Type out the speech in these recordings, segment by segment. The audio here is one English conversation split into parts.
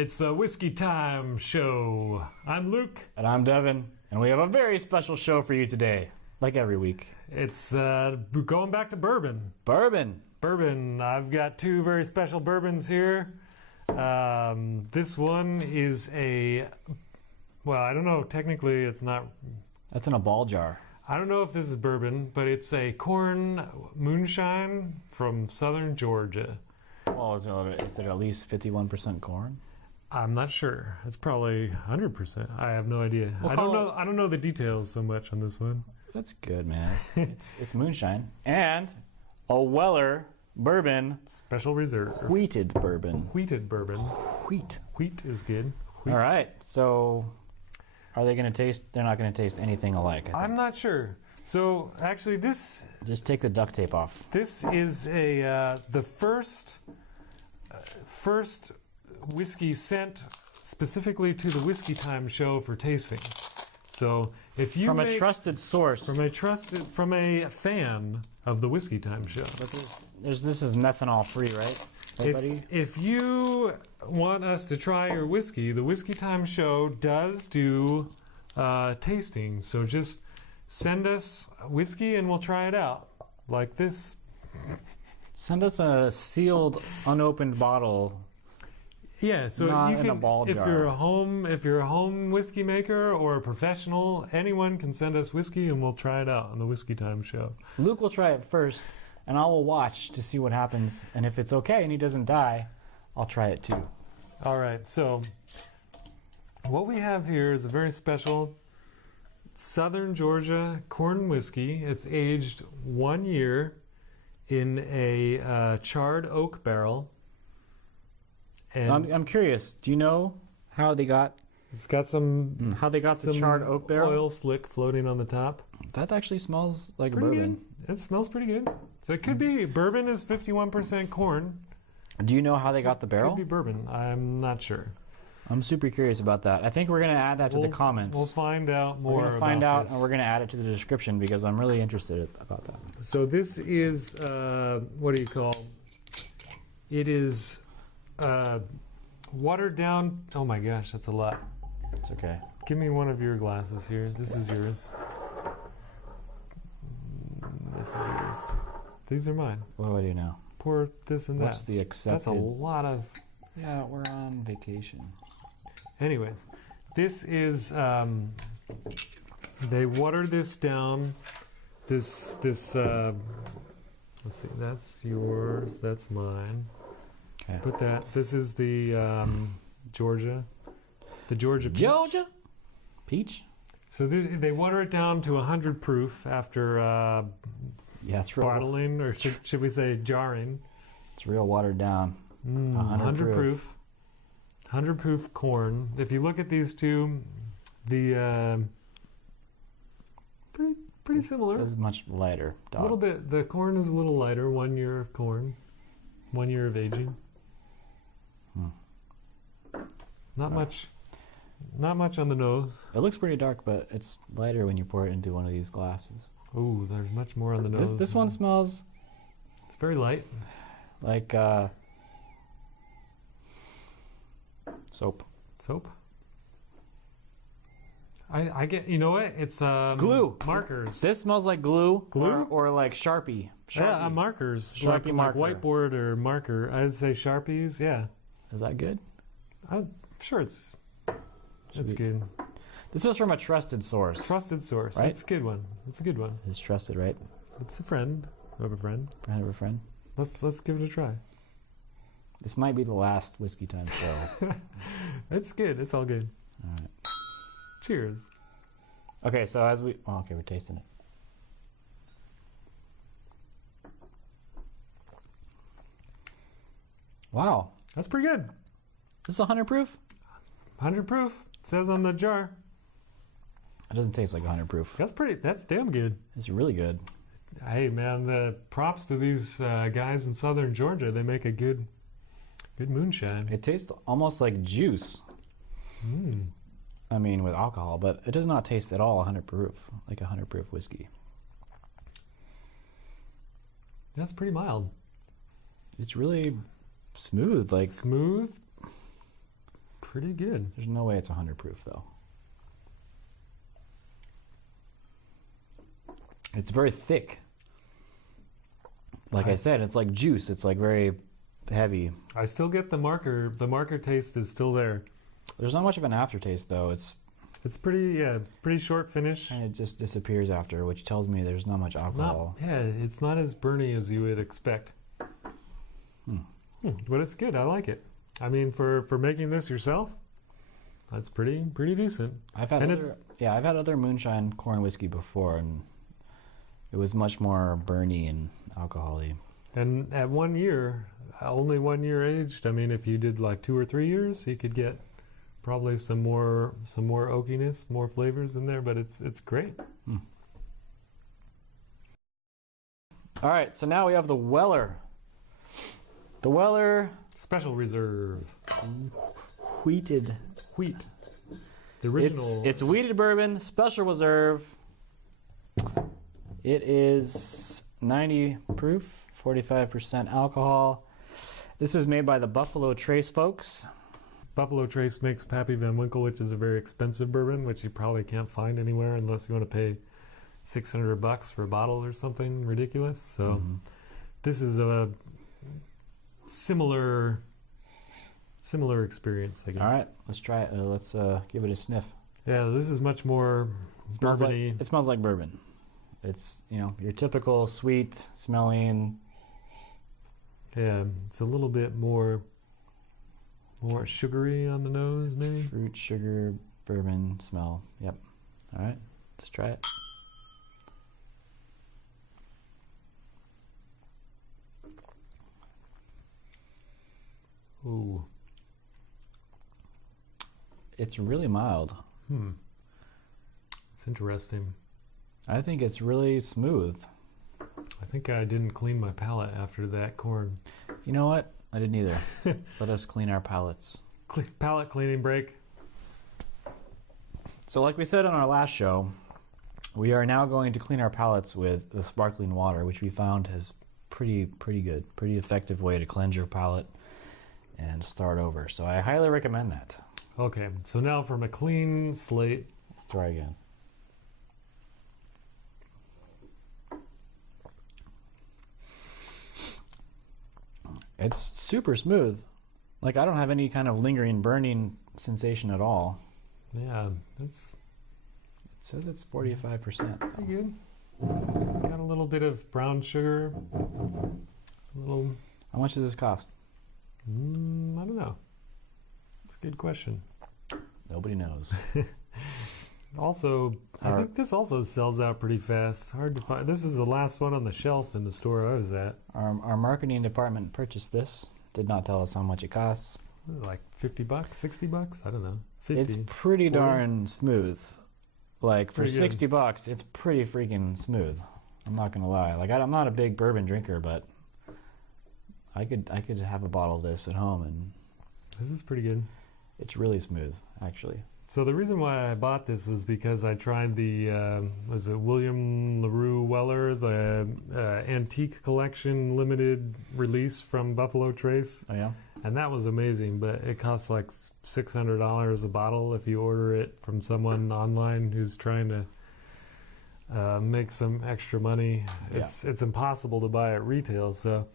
It's the Whisky Time Show. I'm Luke. And I'm Devin. And we have a very special show for you today, like every week. It's going back to bourbon. Bourbon. I've got two very special bourbons here. This one is well, I don't know. Technically, it's not. That's in a ball jar. I don't know if this is bourbon, but it's a corn moonshine from southern Georgia. Oh, is it at least 51% corn? I'm not sure. It's probably 100%. I have no idea. I don't know the details so much on this one. That's good, man. It's moonshine. And a Weller bourbon. Special reserve. Wheated bourbon. Wheat is good. Wheat. All right. So are they going to taste? They're not going to taste anything alike, I think. I'm not sure. So actually Just take the duct tape off. This is the first whiskey sent specifically to the Whisky Time Show for tasting. So if you a trusted source, from a fan of the Whisky Time Show. But this is methanol free, right? If you want us to try your whiskey, the Whisky Time Show does do tasting. So just send us whiskey and we'll try it out, like this. Send us a sealed, unopened bottle. Yeah, so not you can, in a ball jar. If you're a home whiskey maker or a professional, anyone can send us whiskey and we'll try it out on the Whisky Time Show. Luke will try it first, and I will watch to see what happens. And if it's okay and he doesn't die, I'll try it too. All right, so what we have here is a very special Southern Georgia corn whiskey. It's aged 1 year in a charred oak barrel. And I'm curious. Do you know how they got? It's got some the charred oak barrel oil slick floating on the top. That actually smells like Pretty bourbon. good. It smells pretty good. So it could be bourbon. Is 51% corn. Do you know how they got the barrel? Could be bourbon. I'm not sure. I'm super curious about that. I think we're going to add that to the comments. We'll find out more. We're going to find out, this. and we're going to add it to the description because I'm really interested about that. So this is what do you call? It is watered down. Oh my gosh, that's a lot. It's okay. Give me one of your glasses here. This is yours. This is yours. These are mine. What do I do now? Pour this and that. What's the accepted? That's a lot of. Yeah, we're on vacation. Anyways, this is they water this down. This let's see, that's yours, that's mine. Okay. Put that. This is the Georgia peach. Peach? So they water it down to 100 proof after it's real. bottling, or should we say jarring. It's real watered down. 100 proof. 100 proof corn. If you look at these two, the pretty similar. This is much lighter. A little bit. The corn is a little lighter. 1 year of corn, 1 year of aging. Not much on the nose. It looks pretty dark, but it's lighter when you pour it into one of these glasses. Oh, there's much more on the nose. This one smells. It's very light. Like soap. Soap? I get, you know what? It's glue. Markers. This smells like glue. Glue? Or like Sharpie. Yeah, markers. Sharpie like marker. Whiteboard or marker. I'd say Sharpies, yeah. Is that good? I'm sure it's good. This was from a trusted source. Trusted source. Right? It's a good one. It's a good one. It's trusted, right? It's a friend. I have a friend. Friend of a friend. Let's give it a try. This might be the last Whisky Time Show. It's good. It's all good. All right. Cheers. Okay, so we're tasting it. Wow. That's pretty good. This is 100 proof? 100 proof. It says on the jar. It doesn't taste like 100 proof. That's damn good. It's really good. Hey, man, the props to these guys in southern Georgia. They make a good moonshine. It tastes almost like juice. I mean, with alcohol, but it does not taste at all 100 proof, like 100 proof whiskey. That's pretty mild. It's really smooth, like smooth. pretty good. There's no way it's 100 proof though. It's very thick. Like I said, it's like juice. It's like very heavy. I still get the marker. The marker taste is still there. There's not much of an aftertaste though. It's pretty short finish. and it just disappears after, which tells me there's not much alcohol. It's not as burny as you would expect. But it's good. I like it. I mean, for making this yourself, that's pretty decent. I've had other moonshine corn whiskey before, and it was much more burny and alcohol-y. And at 1 year, only 1 year aged. I mean, if you did like 2 or 3 years, you could get probably some more oakiness, more flavors in there. But it's great. All right, so now we have the Weller. The Weller Special Reserve. wheated. Wheat. The original. It's wheated bourbon, special reserve. It is 90 proof, 45% alcohol. This was made by the Buffalo Trace folks. Buffalo Trace makes Pappy Van Winkle, which is a very expensive bourbon, which you probably can't find anywhere unless you want to pay $600 for a bottle or something ridiculous. So this is a similar experience, I guess. All right, let's try it. Let's give it a sniff. Yeah, this is much more bourbony. It smells like bourbon. It's, your typical sweet smelling. Yeah, it's a little bit more sugary on the nose, maybe. Fruit, sugar, bourbon smell. Yep. All right, let's try it. Ooh. It's really mild. It's interesting. I think it's really smooth. I think I didn't clean my palate after that corn. You know what? I didn't either. Let us clean our palates. Palate cleaning break. So like we said on our last show, we are now going to clean our palates with the sparkling water, which we found is pretty good, pretty effective way to cleanse your palate and start over. So I highly recommend that. Okay, so now from a clean slate. Let's try again. It's super smooth. Like, I don't have any kind of lingering burning sensation at all. Yeah, It says it's 45%. pretty good. It's got a little bit of brown sugar. A little. How much does this cost? I don't know. It's a good question. Nobody knows. Also, I think this also sells out pretty fast. Hard to find. This is the last one on the shelf in the store I was at. Our marketing department purchased this. Did not tell us how much it costs. Like $50, $60? I don't know. 50. It's pretty 40? darn smooth. Like, for Pretty good. $60, it's pretty freaking smooth. I'm not gonna lie. Like, I'm not a big bourbon drinker, but I could have a bottle of this at home, and This is pretty good. it's really smooth, actually. So the reason why I bought this was because I tried the was it William LaRue Weller, the antique collection limited release from Buffalo Trace, Oh yeah. and that was amazing. But it costs like $600 a bottle if you order it from someone online who's trying to make some extra money. It's impossible to buy at retail, so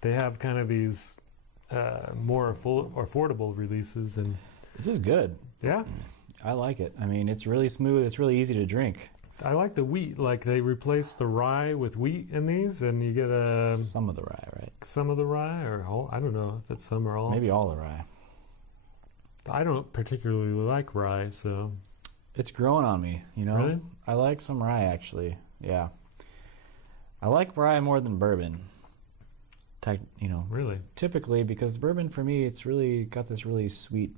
they have kind of these more affordable releases, and This is good. yeah. I like it. I mean, it's really smooth. It's really easy to drink. I like the wheat. Like they replace the rye with wheat in these, and you get Some of the rye, right? some of the rye, or all. I don't know if it's some or all. Maybe all the rye. I don't particularly like rye, so It's growing on me, Really? I like some rye, actually. Yeah. I like rye more than bourbon. really Typically, because bourbon for me, it's really got this really sweet,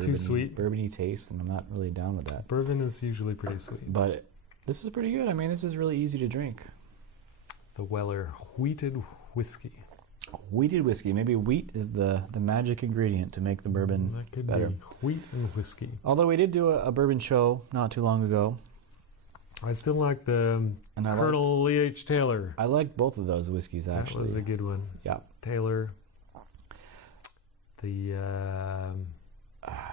too sweet. bourbony taste, and I'm not really down with that. Bourbon is usually pretty sweet. But this is pretty good. I mean, this is really easy to drink. The Weller wheated whiskey. Wheated whiskey. Maybe wheat is the magic ingredient to make the bourbon That could better. be wheat and whiskey. Although we did do a bourbon show not too long ago, I still like the and Colonel Lee H. Taylor. I liked both of those whiskeys, actually. That was a good one. Yeah. Taylor. The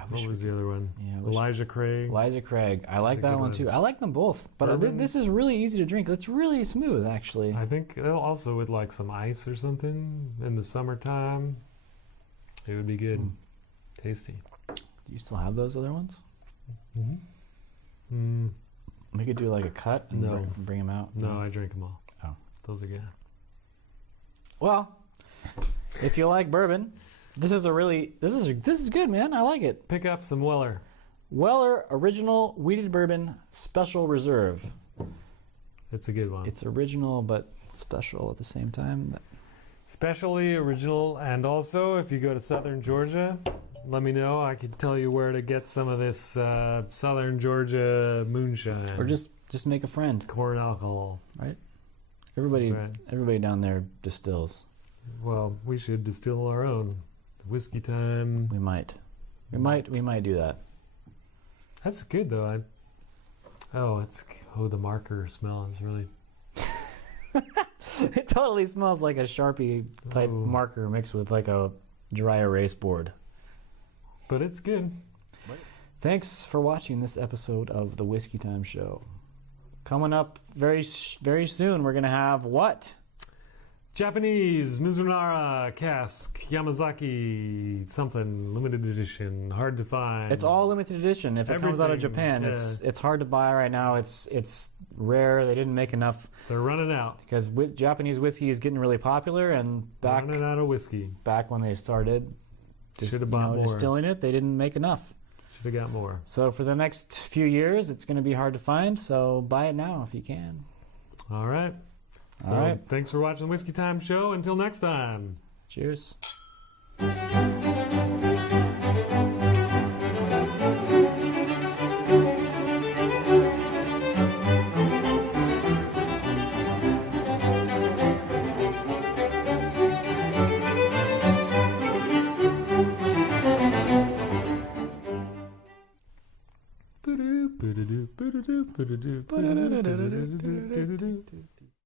What was the other one? Yeah, Elijah Craig. Elijah Craig. I like Pretty that good one too. ones. I like them both. But Bourbon. this is really easy to drink. It's really smooth, actually. I think also with like some ice or something in the summertime, it would be good. Tasty. Do you still have those other ones? Mm. We could do like a cut and No. bring them out. No, I drink them all. Oh. Those are good. Well, if you like bourbon, this is good, man. I like it. Pick up some Weller. Weller Original Wheated Bourbon Special Reserve. It's a good one. It's original but special at the same time. Especially original, and also if you go to Southern Georgia, let me know. I could tell you where to get some of this Southern Georgia moonshine. Or just make a friend, corn alcohol. right? Everybody That's right. everybody down there distills. Well, we should distill our own. Whiskey Time. We might do that. That's good though. The marker smell is really. It totally smells like a Sharpie type Oh. marker mixed with like a dry erase board. But it's good. Thanks for watching this episode of the Whisky Time Show. Coming up very soon, we're gonna have what? Japanese Mizunara cask Yamazaki something limited edition, hard to find. It's all limited edition. If it comes out of Everything, Japan, yeah. it's hard to buy right now. It's rare. They didn't make enough They're running out. because Japanese whiskey is getting really popular. And Running out of whiskey. back when they started, Should have bought more. distilling it, they didn't make enough. Should have got more. So for the next few years, it's going to be hard to find. So buy it now if you can. All right. So All right. thanks for watching the Whiskey Time Show. Until next time. Cheers. Ba-do, ba-do-do, ba-do-do, ba-do-do, ba-do-do, ba-do-do, ba-do-do.